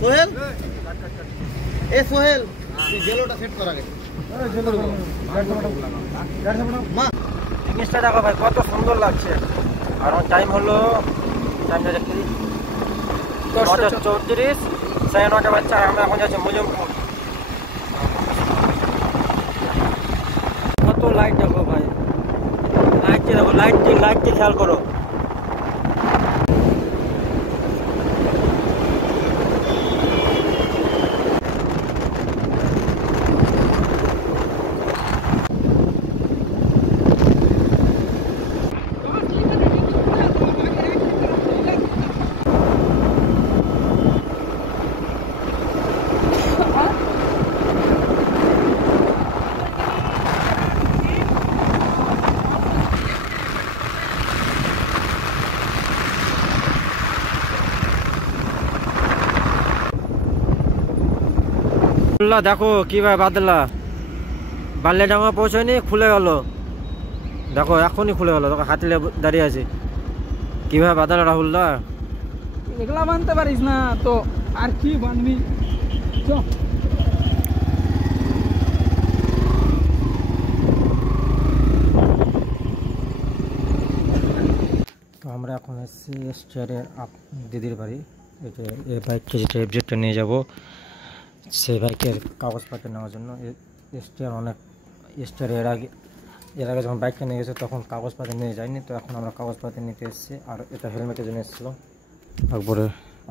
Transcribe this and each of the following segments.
সোহেল এ সোহেল জেলোটা সেট করা গেছে জিনিসটা দেখো ভাই কত সুন্দর লাগছে। আর টাইম হলো টাইমটা দেখি 10:34, 9:30 বাজছে। আমরা এখন যাচ্ছি মুজমপুর। কত লাইট দেখো ভাই, লাইটটি দেখো, লাইটটি খেয়াল করো। দেখো কিভাবে বাদলা বাল্লে ডাঙা পৌঁছয়নি, খুলে গেল দেখো, এখনই খুলে গেল। দেখো হাতিলে দাঁড়িয়ে আছে, কিভাবে বাদলা রাহুলদা। এগুলা বানতে পারিস না তো আর কি বানবি। তো আমরা এখন এসেছি এসটিআরের দিদির বাড়ি। এটা এই বাইকটা, যেটা এফজেডটা নিয়ে যাব, সেই বাইকের কাগজপত্র নেওয়ার জন্য। এসটিআর এর আগে যখন বাইকটা নিয়ে গেছে তখন কাগজপত্র নিয়ে যায়নি, তো এখন আমরা কাগজপত্র নিতে এসেছি। আর এটা হেলমেটের জন্য এসেছিলো,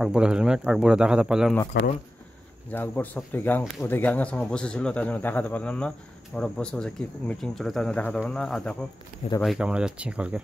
আকবরের হেলমেট। আকবরে দেখাতে পারলাম না, কারণ যে আকবর সবটি ওদের গ্যাংয়ের সঙ্গে বসেছিল, তার জন্য দেখাতে পারলাম না। ওরা বসে বসে কী মিটিং চলে, তার জন্য দেখাতে পারলাম না। আর দেখো এটা বাইকে আমরা যাচ্ছি কালকে।